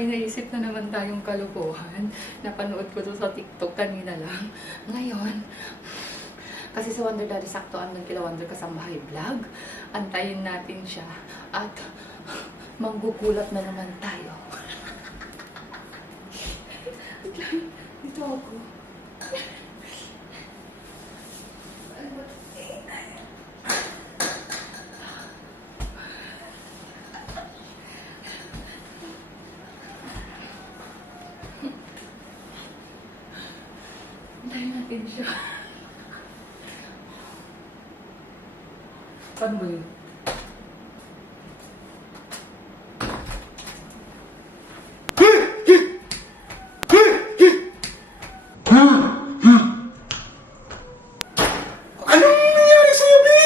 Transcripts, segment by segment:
may naisip na naman tayong kalokohan. Napanood ko to sa TikTok kanina lang. Ngayon, kasi sa Wonder Daddy saktoan ng kila Wonder Kasambahay vlog. Antayin natin siya at manggugulat na naman tayo. Dito ako. Antayin natin siya. Saan ba yun? Anong nangyari sa'yo, Bi?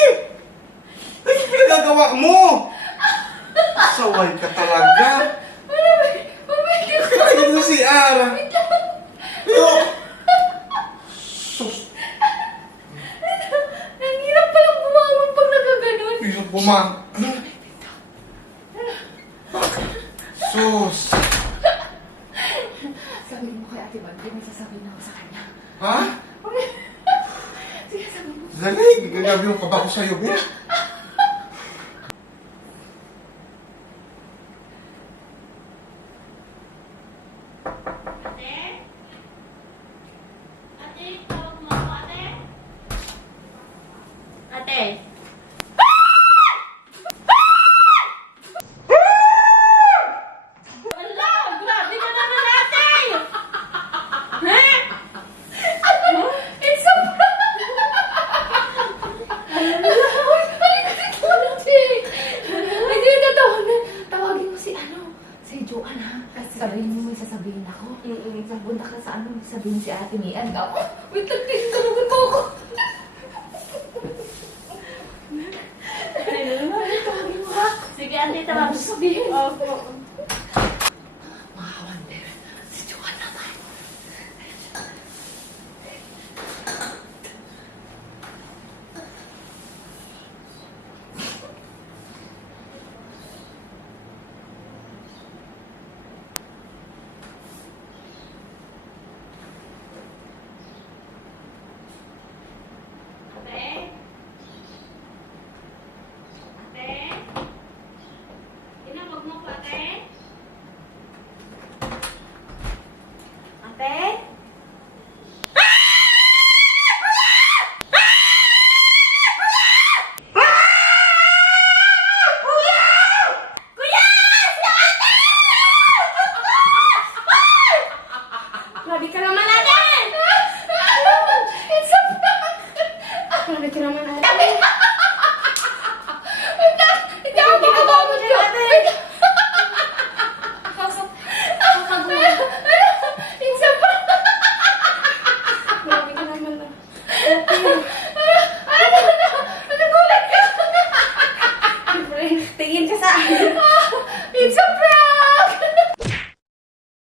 Ano yung pinagagawa mo? Saway ka talaga. Kaya mo si Ara. Yo! Sus! Ang hirap palang bumangon pag nagaganon. Hirap bumang. Sus! Sabi mo kay Ate Bante, may sasabihin ako sa kanya. Ha? Sige, sabi mo. Zalig! Gagabi yung kaba ko sa'yo, Bi. Ate! Ala! Grabe ka naman, ate! Ha? It's a prank! Ay, di na tawagin mo si si Joanne, ha? Sabihin mo may sasabihin ako. Punta ka sa sabihin si Ate Mian. Ako, wait lang, tinutulungan mo ako. Tawagin mo, ha? Sige, ate, tawag. Ano sabihin? Opo. Mga Wonder, si Joanne naman. Ate? Ate? Tinawag mo ko, ate? Ate? Grabe ka naman, ate! It's a prank! Grabe ka naman, ate! Hindi ako makabawag ko. It's a prank! Grabe ka naman, ate!